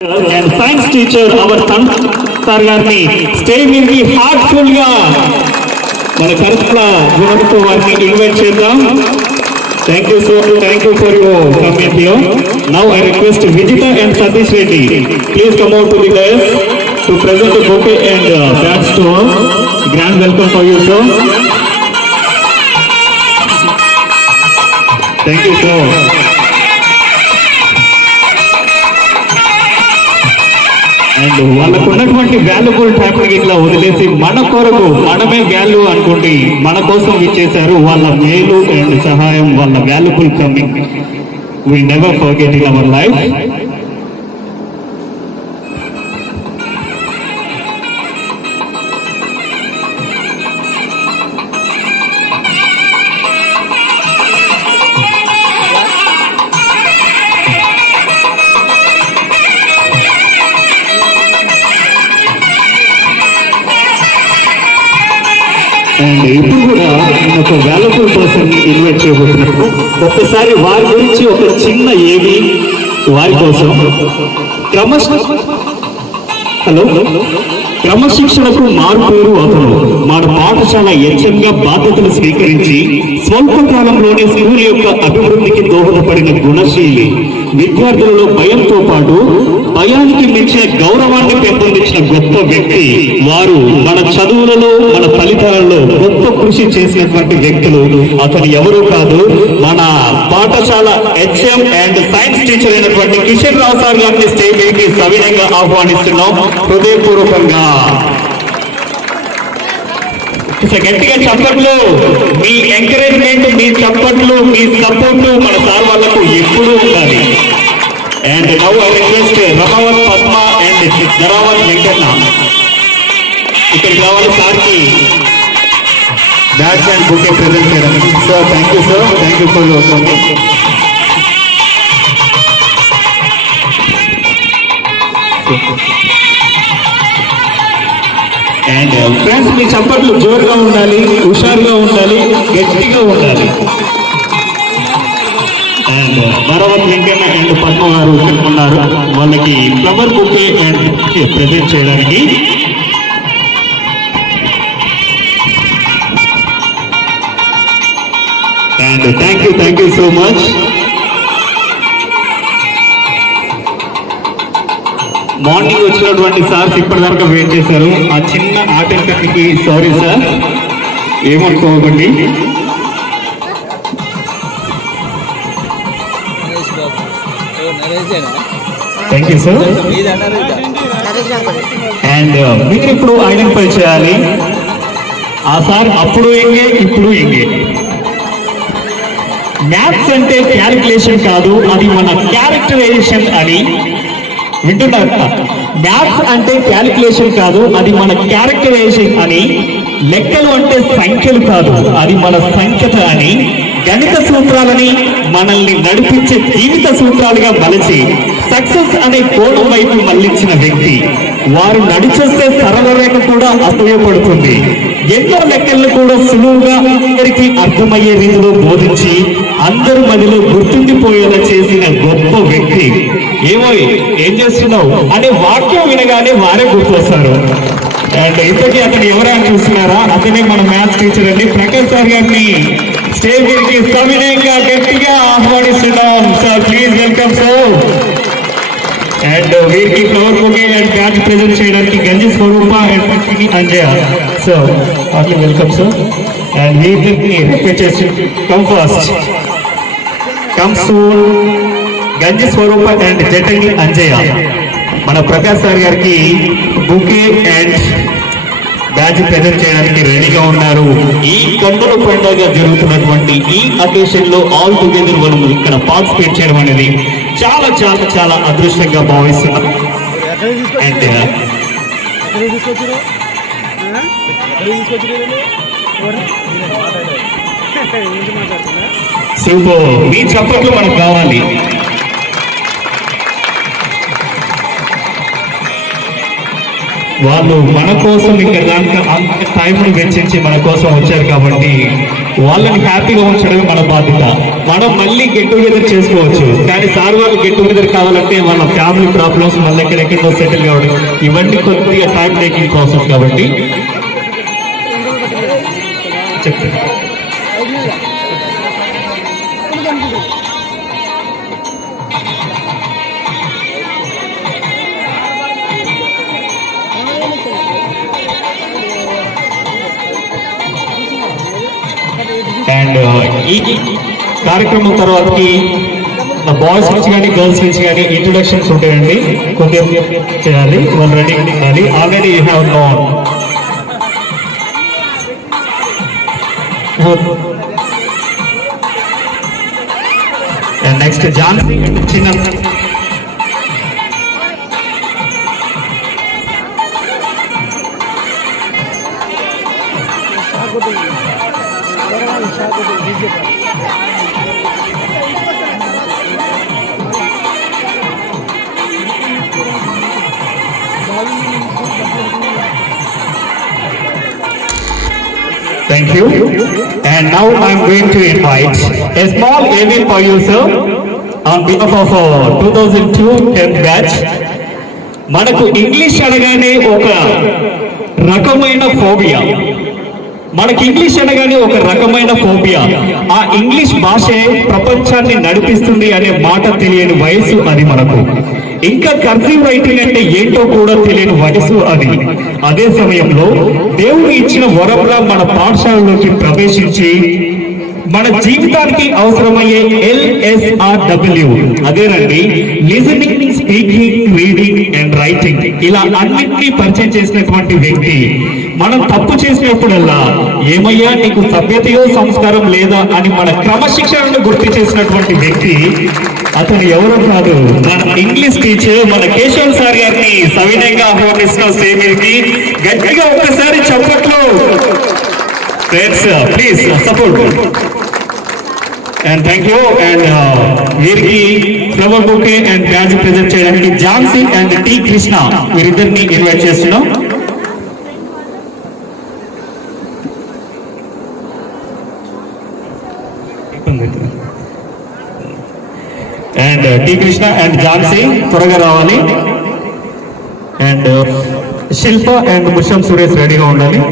and science teacher our son sir గారిని stage మీదకి హార్ట్ఫుల్ గా మన కర్పల గుణంతో వారిని ఇన్వైట్ చేద్దాం. Thank you for your comment here. Now I request Vijita and Satish Reddy, please come out to the dais to present the bouquet and badge to us. Grand welcome for you, sir. Thank you, sir. And వాళ్ళకు ఉన్నటువంటి వాల్యుబుల్ టైంకి ఇట్లా వదిలేసి మన కొరకు మనమే వాల్యూ అనుకోండి మన కోసం ఇచ్చేశారు. వాళ్ళ మేలు అండ్ సహాయం, వాళ్ళ valuable coming will never forget in our life. And ఇప్పుడు కూడా నేను ఒక వాల్యుబుల్ పర్సన్ ఇన్వైట్ చేయబోతున్నాను. ఒక్కసారి వారి గురించి ఒక చిన్న ఏమి వారి కోసం క్రమశిక్షణకు మారుపేరు అతను. మన పాఠశాల హెచ్ఎంగా బాధ్యతలు స్వీకరించి స్వల్ప కాలంలోనే స్కూల్ యొక్క అభివృద్ధికి దోహదపడిన గుణశీలి. విద్యార్థులలో భయంతో పాటు భయానికి మించిన గౌరవాన్ని పెంపొందించిన గొప్ప వ్యక్తి. వారు మన చదువులలో, మన ఫలితాలలో గొప్ప కృషి చేసినటువంటి వ్యక్తులు. అతను ఎవరు కాదు, మన పాఠశాల హెచ్ఎం అండ్ సైన్స్ టీచర్ అయినటువంటి కిషన్ రావు సార్ గారిని స్టేజ్ మీదకి సవినయంగా ఆహ్వానిస్తున్నాం హృదయపూర్వకంగా. గట్టిగా చప్పట్లు, మీ ఎంకరేజ్మెంట్, మీ చప్పట్లు, మీ సపోర్ట్ మన సార్ వాళ్ళకు ఎప్పుడూ ఉండాలి. And now I request Ramavath Padma and Jaravath Venkanna ఇక్కడికి రావాలి సార్కి బ్యాడ్స్ అండ్ బుకే ప్రెజెంట్ చేయడానికి. Sir thank you sir, thank you for your coming. And friends, మీ చప్పట్లు జోరుగా ఉండాలి, హుషారుగా ఉండాలి, గట్టిగా ఉండాలి. అండ్ మరవత్ వెంకన్న అండ్ పద్మ గారు ఇక్కడ ఉన్నారు. వాళ్ళకి ఫ్లవర్ బుకే అండ్ ప్రెజెంట్ చేయడానికి. And thank you so much. Morning వచ్చినటువంటి సార్స్ ఇప్పటిదాకా వెయిట్ చేశారు. ఆ చిన్న ఆటంకానికి సారీ సార్, ఏమనుకోకండి. Thank you sir. అండ్ మీరు ఇప్పుడు ఐడెంటిఫై చేయాలి, ఆ సార్ అప్పుడు ఎంగే ఇప్పుడు ఎంగే. మ్యాథ్స్ అంటే క్యాలిక్యులేషన్ కాదు, అది మన క్యారెక్టరైజేషన్ అని వింటున్నారు. మ్యాథ్స్ అంటే క్యాలిక్యులేషన్ కాదు, అది మన క్యారెక్టరైజేషన్ అని. లెక్కలు అంటే సంఖ్యలు కాదు, అది మన సంఖ్యత అని. గణిత సూత్రాలని మనల్ని నడిపించే జీవిత సూత్రాలుగా మలచి సక్సెస్ అనే కోణం వైపు మళ్లించిన వ్యక్తి. వారు నడిచేస్తే సరళ రేఖ కూడా అసూయపడుతుంది. ఎన్నో లెక్కలను కూడా సులువుగా అందరికీ అర్థమయ్యే రీతిలో బోధించి అందరి మధ్యలో గుర్తుండిపోయేలా చేసిన గొప్ప వ్యక్తి. ఏం చేస్తున్నావు అనే వాక్యం వినగానే వారే గుర్తొస్తారు. అండ్ ఇంతకీ అతను ఎవరైనా చూస్తున్నారా? అతనే మన మ్యాథ్స్ టీచర్ అండి ప్రకాష్ సార్ గారిని స్టేజ్ మీదకి సవినయంగా గట్టిగా ఆహ్వానిస్తున్నాం. Sir please welcome sir. And వీరికి flower bouquet and badge present చేయడానికి Ganji Swarupa and Pakshini Anjaya. So heartly welcome sir. And వీరికి రిక్వెస్ట్ చేసి come fast, come soon. Ganji Swarupa and Jatangi Anjaya మన ప్రకాష్ సార్ గారికి బుకే అండ్ బ్యాడ్జ్ ప్రెజెంట్ చేయడానికి రెడీగా ఉన్నారు. ఈ కన్నుల పండుగ జరుగుతున్నటువంటి ఈ అకేషన్ లో ఆల్ టుగెదర్ మనం ఇక్కడ పార్టిసిపేట్ చేయడం అనేది చాలా చాలా చాలా అదృష్టంగా భావిస్తున్నాం. అండ్ సూపర్, మీ చప్పట్లు మనకు కావాలి. వాళ్ళు మన కోసం ఇక్కడ దానికి అంత టైంని వెచ్చించి మన కోసం వచ్చారు కాబట్టి వాళ్ళని హ్యాపీగా ఉంచడమే మన బాధ్యత. మనం మళ్ళీ గెట్ టుగెదర్ చేసుకోవచ్చు, కానీ సార్ వాళ్ళు గెట్ టుగెదర్ కావాలంటే వాళ్ళ ఫ్యామిలీ ప్రాబ్లమ్స్ మళ్ళీ ఎక్కడెక్కడో సెటిల్ కావడం ఇవన్నీ కొద్దిగా టైం టేకింగ్ ప్రాసెస్. కాబట్టి చెప్పండి. అండ్ ఈ కార్యక్రమం తర్వాతకి బాయ్స్ నుంచి కానీ గర్ల్స్ నుంచి కానీ ఇంట్రొడక్షన్స్ ఉంటాయండి, కొద్దిగా చేయాలి, వాళ్ళు రెడీ ఉండాలి. Already you have known. And next Jhansi చిన్న Thank you. And now I am going to invite a small AV for you, sir, on behalf of 2002 10th batch. మనకు ఇంగ్లీష్ అనగానే ఒక రకమైన ఫోబియా, మనకి ఇంగ్లీష్ అనగానే ఒక రకమైన ఫోబియా. ఆ ఇంగ్లీష్ భాషే ప్రపంచాన్ని నడిపిస్తుంది అనే మాట తెలియని వయసు అది మనకు. ఇంకా కర్సివ్ రైటింగ్ అంటే ఏంటో కూడా తెలియని వయసు అది. అదే సమయంలో దేవుడు ఇచ్చిన వరంలా మన పాఠశాలలోకి ప్రవేశించి మన జీవితానికి అవసరమయ్యే LSRW, అదేనండి listening, speaking, reading and writing, ఇలా అన్నింటినీ పరిచయం చేసినటువంటి వ్యక్తి. మనం తప్పు చేసినప్పుడల్లా ఏమయ్యా నీకు సభ్యతయో సంస్కారం లేదా అని మన క్రమశిక్షణను గుర్తు చేసినటువంటి వ్యక్తి. అతను ఎవరో కాదు, మన ఇంగ్లీష్ టీచర్ మన కేశవ్ సార్ గారిని సవినయంగా ఆహ్వానిస్తున్నాం స్టేజ్కి. గట్టిగా ఒక్కసారి చప్పట్లు. Please support. And thank you. And వీరికి flower bouquet and badge present చేయడానికి ఝాన్సీ అండ్ టి కృష్ణ వీరిద్దరిని ఇన్వైట్ చేస్తున్నాం. And T Krishna and Jhansi త్వరగా రావాలి. అండ్ శిల్ప అండ్ ముషం సురేష్ రెడీగా ఉండాలి.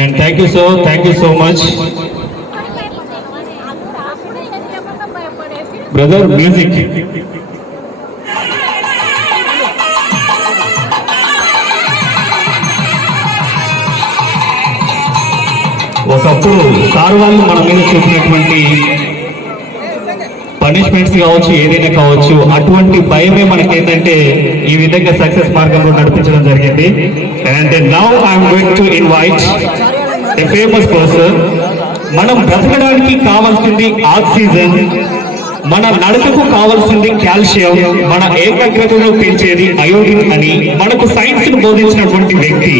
And thank you so much, brother. Music. ఒకప్పుడు సార్ వాళ్ళు మన మీద చూపినటువంటి పనిష్మెంట్స్ కావచ్చు, ఏదైనా కావచ్చు, అటువంటి భయమే మనకి ఏంటంటే ఈ విధంగా సక్సెస్ మార్గంలో నడిపించడం జరిగింది. And now I'm going to invite A famous person. మనం బ్రతకడానికి కావాల్సింది ఆక్సిజన్, మన నడకకు కావాల్సింది కాల్షియం, మన ఏకాగ్రతను పెంచేది అయోడిన్ అని మనకు సైన్స్ ను బోధించినటువంటి వ్యక్తి.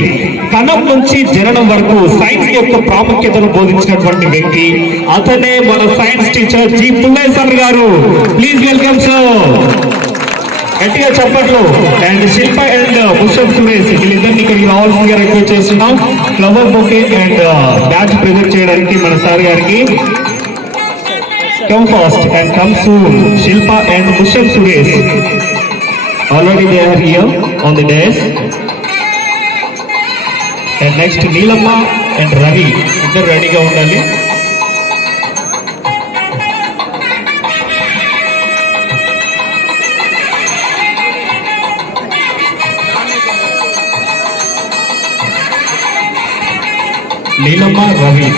కణం నుంచి జననం వరకు సైన్స్ యొక్క ప్రాముఖ్యతను బోధించినటువంటి వ్యక్తి. అతనే మన science teacher G Pullaiah sir గారు. Please welcome sir. గట్టిగా చెప్పట్లు. అండ్ శిల్ప అండ్ ముషం సురేష్ వీళ్ళిద్దరిని ఇక్కడికి రావాల్సిందిగా రిక్వెస్ట్ చేస్తున్నాం. Flower bouquet and badge present చేయడానికి మన సార్ గారికి. Come fast and come soon. Shilpa and Mushab Suresh already they are here on the days. And next Neelamma and Ravi iddaru ready ga undali. Neelamma, Ravi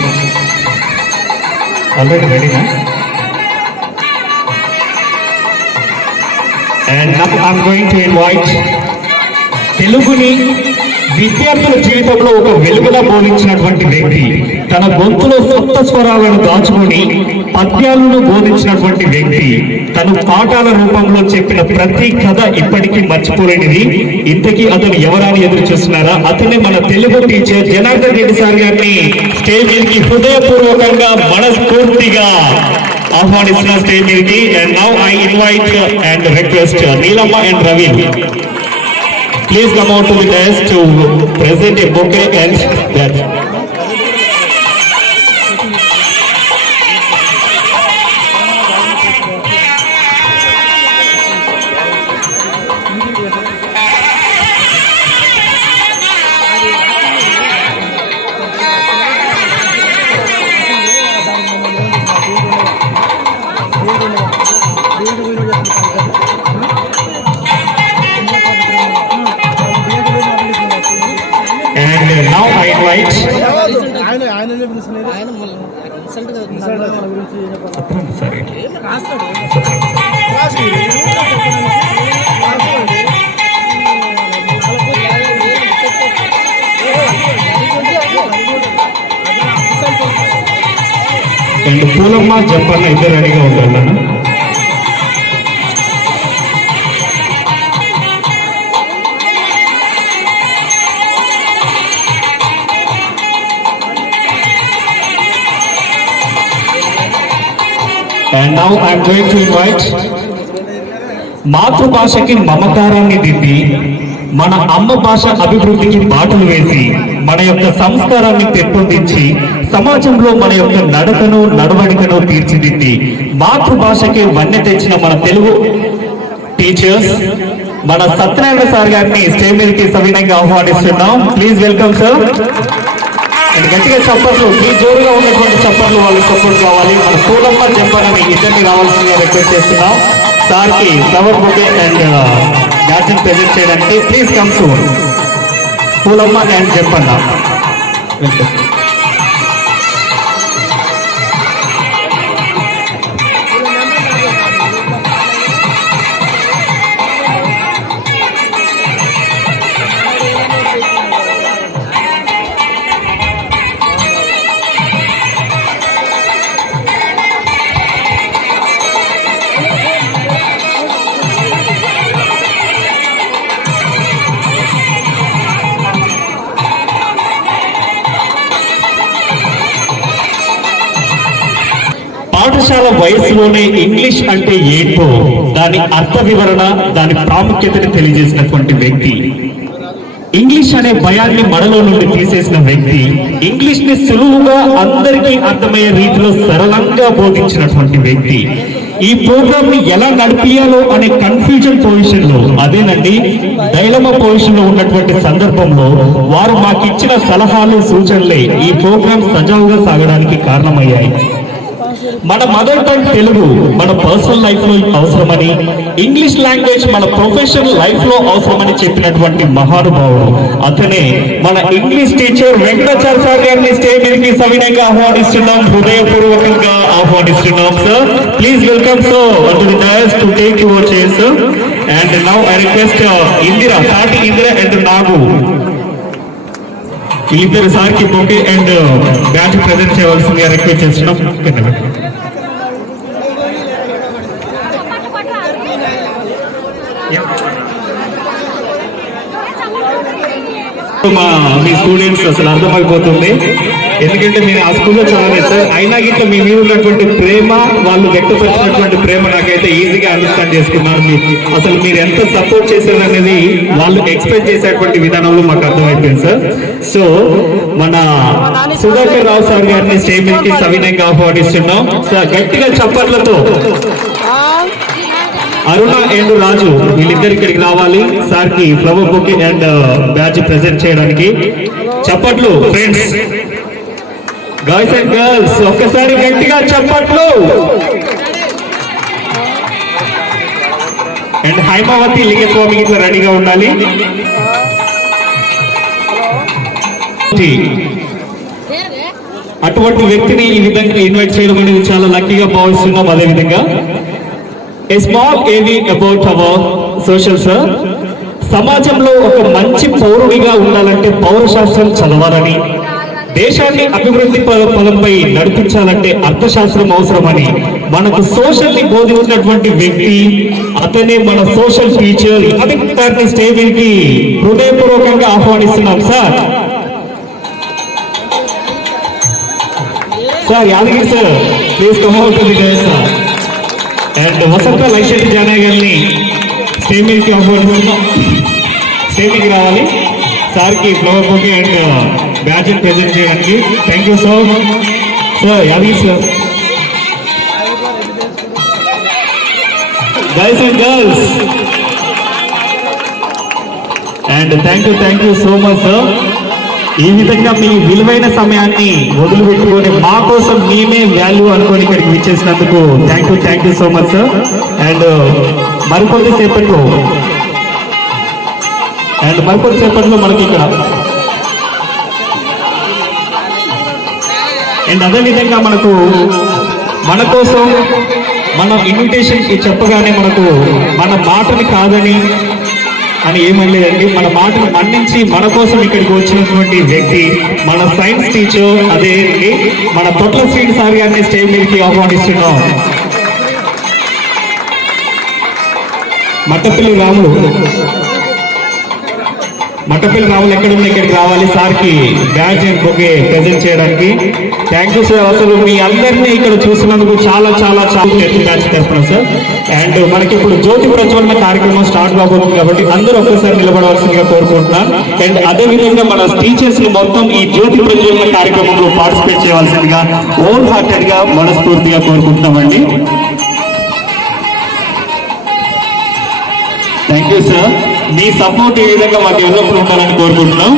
already ready na? And now I'm going to invite తెలుగుని విద్యార్థుల జీవితంలో ఒక వెలుగులా బోధించినటువంటి వ్యక్తి. తన గొంతులో సప్త స్వరాలను దాచుకొని పద్యాలను బోధించినటువంటి వ్యక్తి. తను పాఠాల రూపంలో చెప్పిన ప్రతి కథ ఇప్పటికీ మర్చిపోలేనిది. ఇంతకీ అతను ఎవరని ఎదురు చూస్తున్నారా? అతనే మన తెలుగు టీచర్ జనార్దన్ రెడ్డి సార్ గారిని స్టేజ్ మీదకి హృదయపూర్వకంగా మనస్ఫూర్తిగా ఆహ్వానిస్తున్న స్టేజ్ మీదకి. And now I invite and request Neelamma and Ravi, please come out to the dais to present a bouquet and badge. And now I invite and Poolamma Jampanna ఇద్దరు రెడీగా ఉండాలన్న. And now I am going to invite మాతృభాషకి మమకారాన్ని దిద్ది మన అమ్మ భాష అభివృద్ధికి బాటలు వేసి మన యొక్క సంస్కారాన్ని పెంపొందించి సమాజంలో మన యొక్క నడకను నడవడికను తీర్చిదిద్ది మాతృభాషకి వన్నె తెచ్చిన మన తెలుగు టీచర్స్ మన సత్యనారాయణ సార్ గారిని స్టేజ్ మీదకి సవినయంగా ఆహ్వానిస్తున్నాం. Please welcome sir. గట్టిగా చప్పట్లు, మీ జోరుగా ఉన్నటువంటి చప్పట్లు వాళ్ళకి సపోర్ట్ కావాలి. మన పూలమ్మ జంపన్నని ఇద్దరిని రావాల్సిందిగా రిక్వెస్ట్ చేస్తున్నాం. సార్కి flower bouquet and gadget present చేయడానికి please come soon. Pullamma and Jampanna. పాఠశాల వయసులోనే ఇంగ్లీష్ అంటే ఏంటో దాని అర్థ వివరణ, దాని ప్రాముఖ్యతని తెలియజేసినటువంటి వ్యక్తి, ఇంగ్లీష్ అనే భయాన్ని మనలో నుండి తీసేసిన వ్యక్తి, ఇంగ్లీష్ ని సులువుగా అందరికీ అర్థమయ్యే రీతిలో సరళంగా బోధించినటువంటి వ్యక్తి. ఈ ప్రోగ్రామ్ ని ఎలా నడిపియాలో అనే కన్ఫ్యూజన్ పొజిషన్ లో, అదేనండి డైలమా పొజిషన్ లో ఉన్నటువంటి సందర్భంలో వారు మాకు ఇచ్చిన సలహాలు సూచనలే ఈ ప్రోగ్రామ్ సజావుగా సాగడానికి కారణమయ్యాయి. మన మదర్ టంగ్ తెలుగు మన పర్సనల్ లైఫ్ లో అవసరమని, ఇంగ్లీష్ లాంగ్వేజ్ మన ప్రొఫెషనల్ లైఫ్ లో అవసరమని చెప్పినటువంటి మహానుభావుడు అతనే మన ఇంగ్లీష్ టీచర్ వెంకటాచార్య సార్ గారిని స్టేజ్ మీదకి సవినయంగా ఆహ్వానిస్తున్నాం, హృదయపూర్వకంగా ఆహ్వానిస్తున్నాం. Sir please welcome sir to the dais to take your chairs. And now I request Indira, సాటి ఇందిరా అండ్ నాగు, ఇద్దరు సార్కి బొకే అండ్ బ్యాచ్ ప్రెజెంట్ చేయవలసిందిగా రిక్వెస్ట్ చేస్తున్నాం. మీ స్టూడెంట్స్ అసలు అర్థమైపోతుంది, ఎందుకంటే మీరు ఆ స్కూల్లో చదవలేదు సార్. అయినా గిట్లా మీ మీద ఉన్నటువంటి ప్రేమ, వాళ్ళు వ్యక్తపరిచినటువంటి ప్రేమ నాకైతే ఈజీగా అండర్స్టాండ్ చేసుకున్నాను. అసలు మీరు ఎంత సపోర్ట్ చేశారు అనేది వాళ్ళు ఎక్స్ప్రెస్ చేసేటువంటి విధానంలో మాకు అర్థమైపోయింది సార్. సో మన సుధాకర్ రావు సార్ గారిని స్టేజ్ మీదకి సవినయంగా ఆహ్వానిస్తున్నాం. సార్ గట్టిగా చప్పట్లతో అరుణ అండ్ రాజు వీళ్ళిద్దరు ఇక్కడికి రావాలి సార్ కి flower bouquet and badge present చేయడానికి. చప్పట్లు ఫ్రెండ్స్, బాయ్స్ అండ్ గర్ల్స్, ఒక్కసారి గట్టిగా చప్పట్లు. అండ్ హైమావతి లింగస్వామి ఇట్లా రెడీగా ఉండాలి. అటువంటి వ్యక్తిని ఈ విధంగా ఇన్వైట్ చేయడం అనేది చాలా లక్కీగా భావిస్తున్నాం. అదేవిధంగా A small AV about our social sir. సమాజంలో ఒక మంచి పౌరుడిగా ఉండాలంటే పౌరశాస్త్రం చదవాలని, దేశాన్ని అభివృద్ధి పదంపై నడిపించాలంటే అర్థశాస్త్రం అవసరమని మనకు సోషల్ ని బోధించినటువంటి వ్యక్తి అతనే మన సోషల్ టీచర్ యాదగిరి స్టేజ్ కి హృదయపూర్వకంగా ఆహ్వానిస్తున్నాం. Sir Yadagiri sir please come out to the dais. And Vasantha Laishetti Janaiah గారిని స్టేజ్ మీదకి ఆహ్వానిస్తున్నాం. స్టేజ్ మీదకి రావాలి. సార్కి flower bouquet and badge present చేయడానికి. Thank you so much sir. Yadagiri sir. Guys and girls, and thank you so much sir. ఈ విధంగా మీ విలువైన సమయాన్ని వదిలిపెట్టుకొని మా కోసం మేమే వాల్యూ అనుకొని ఇక్కడికి విచ్చేసినందుకు thank you so much sir. And మరికొద్దిసేపట్లో మనకి ఇక్కడ అండ్ అదేవిధంగా మన కోసం మన ఇన్విటేషన్ చెప్పగానే మన మాటని కాదని అని ఏమనలేదండి. మన మాటను మన్నించి మన కోసం ఇక్కడికి వచ్చినటువంటి వ్యక్తి మన సైన్స్ టీచర్, అదే మన తొట్ల శ్రీని సార్ గారిని స్టేజ్ మీదకి ఆహ్వానిస్తున్నాం. మట్టపల్లి రాములు ఎక్కడున్నా ఇక్కడికి రావాలి సార్కి బ్యాడ్జ్ అండ్ బొకే ప్రెజెంట్ చేయడానికి. Thank you sir. అసలు మీ అందరినీ ఇక్కడ చూసినందుకు చాలా బ్యాడ్జ్ తరఫున సార్. అండ్ మనకి ఇప్పుడు జ్యోతి ప్రజ్వలన కార్యక్రమం స్టార్ట్ కాబోతుంది కాబట్టి అందరూ ఒక్కసారి నిలబడవలసిందిగా కోరుకుంటున్నాను. అండ్ అదే విధంగా మన టీచర్స్ ని మొత్తం ఈ జ్యోతి ప్రజ్వలన కార్యక్రమంలో పార్టిసిపేట్ చేయవలసిందిగా హోల్ హార్టెడ్ గా మనస్ఫూర్తిగా కోరుకుంటున్నామండి. Thank you sir. మీ సపోర్ట్ ఈ విధంగా మాకు డెవలప్మెంట్ ఉండాలని కోరుకుంటున్నాం.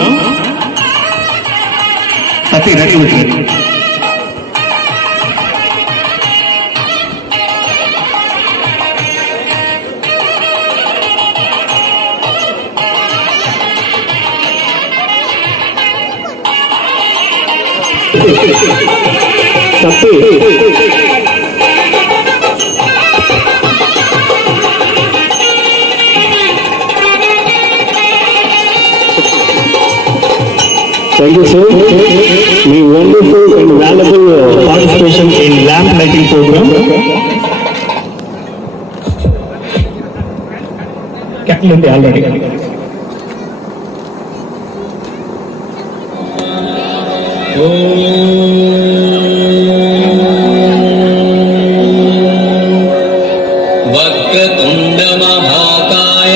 సతీ రెడీ వచ్చి సతీ Thank you, sir. We wonderful and valuable participation in lamp lighting program. Captain already. Vakratunda महाकाय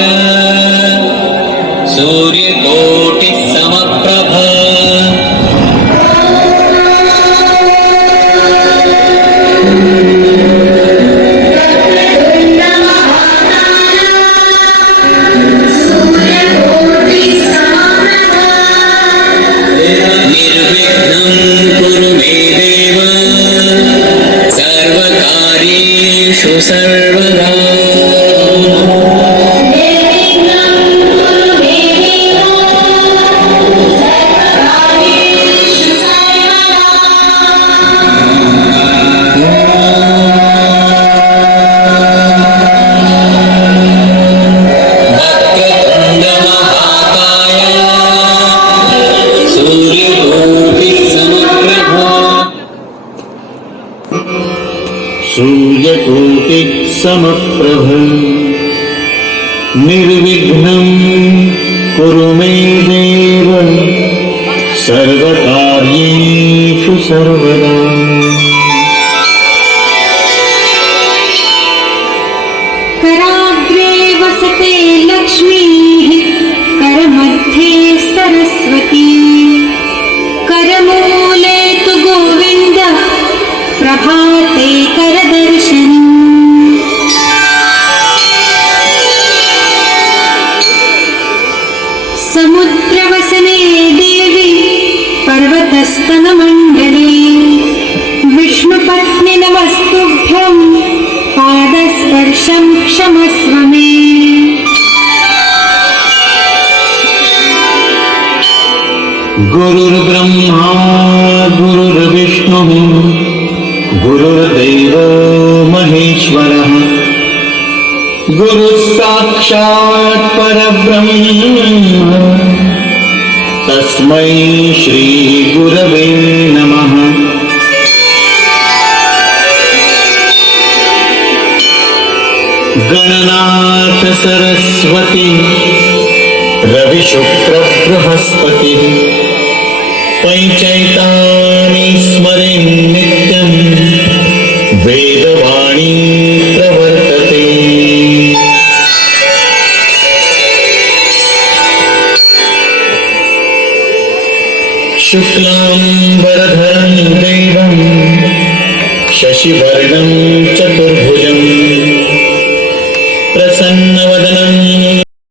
सूर्यकोटि समप्रभ सर्वदा सूर्यकोटि समप्रभ निर्विघ्नं कुरु मे देव सर्वकार्येषु सर्वदा कराग्रे वसते लक्ष्मीः करमध्ये सरस्वती करमूले तु गोविन्दः प्रभाते करदर्शनम् समुद्रवसने देवी पर्वतस्तनमण्डले विष्णुपत्नि नमस्तुभ्यं पादस्पर्शं क्षमस्व मे गुरुर्ब्रह्मा गुरुर्विष्णुः गुरुर्देवो महेश्वरः गुरुः साक्षात् परब्रह्म तस्मै श्री गुरवे नमः। गणनाथ सरस्वती रवि शुक्र बृहस्पति पैचैतानि स्मरेन् नित्यम् शुक्लाम्बरधरं देवं शशिवर्णं चतुर्भुजं प्रसन्नवदनं